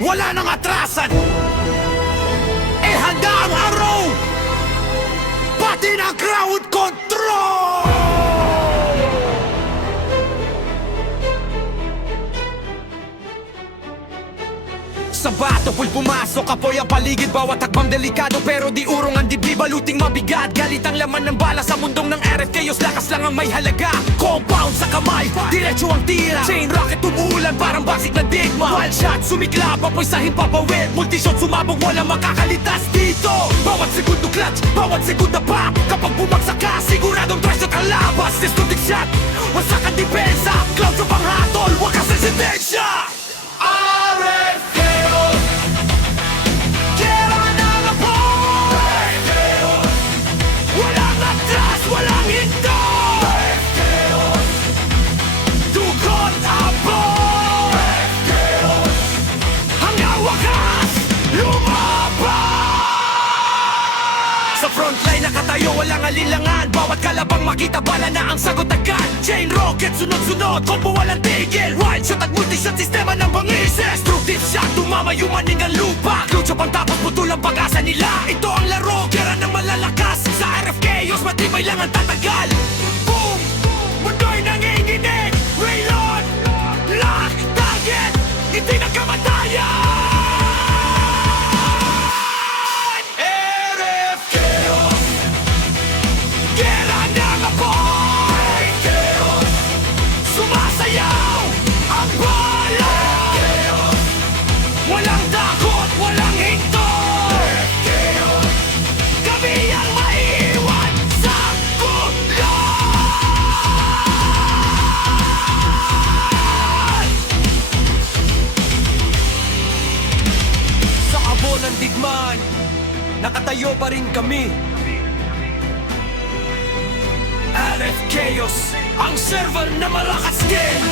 wala nang atrasan. Handa ang araw, pati ng crowd control. Sa battlefield pumasok, apoy ang paligid. Bawat takbang delikado pero di urong ang dibdib. Baluting mabigat, galit ang laman ng bala. Sa mundong ng RFKos, lakas lang ang may halaga. Compound sa kamay, diretso ang tira. Chain rocket umuulan, parang basik na digma. Wild shot, sumiklab, apoy sa himpapawid. Multishot sumabog, walang makakalitas dito. Bawat segundo clutch, bawat segundo pop. Kapag bumagsak ka, siguradong try shot ang labas. Destructive shot, wasak ang depensa. Clouds sa panghatol, wakas resistensya. Sa frontline nakatayo, walang alinlangan. Bawat kalabang makita, bala na ang sagot agad. Chain rocket, sunod-sunod, combo walang tigil. Wild shot at multi-shot, sistema ng bangis. Destructive shot, tumamayo maning ang lupa. Clutch up ang tapos putol ang pag-asa nila. Ito ang laro, kera ng malalakas. Sa RFKos, matibay lang ang tatagal. Boom! Mundo'y nanginginig. Reload! Lock! Target! Hindi nagkamatayan! Walang takot, walang hinto. Kami ang maiiwan sa gulan. Sa abo ng digmaan, nakatayo pa rin kami. RFKos, ang server na malakas din.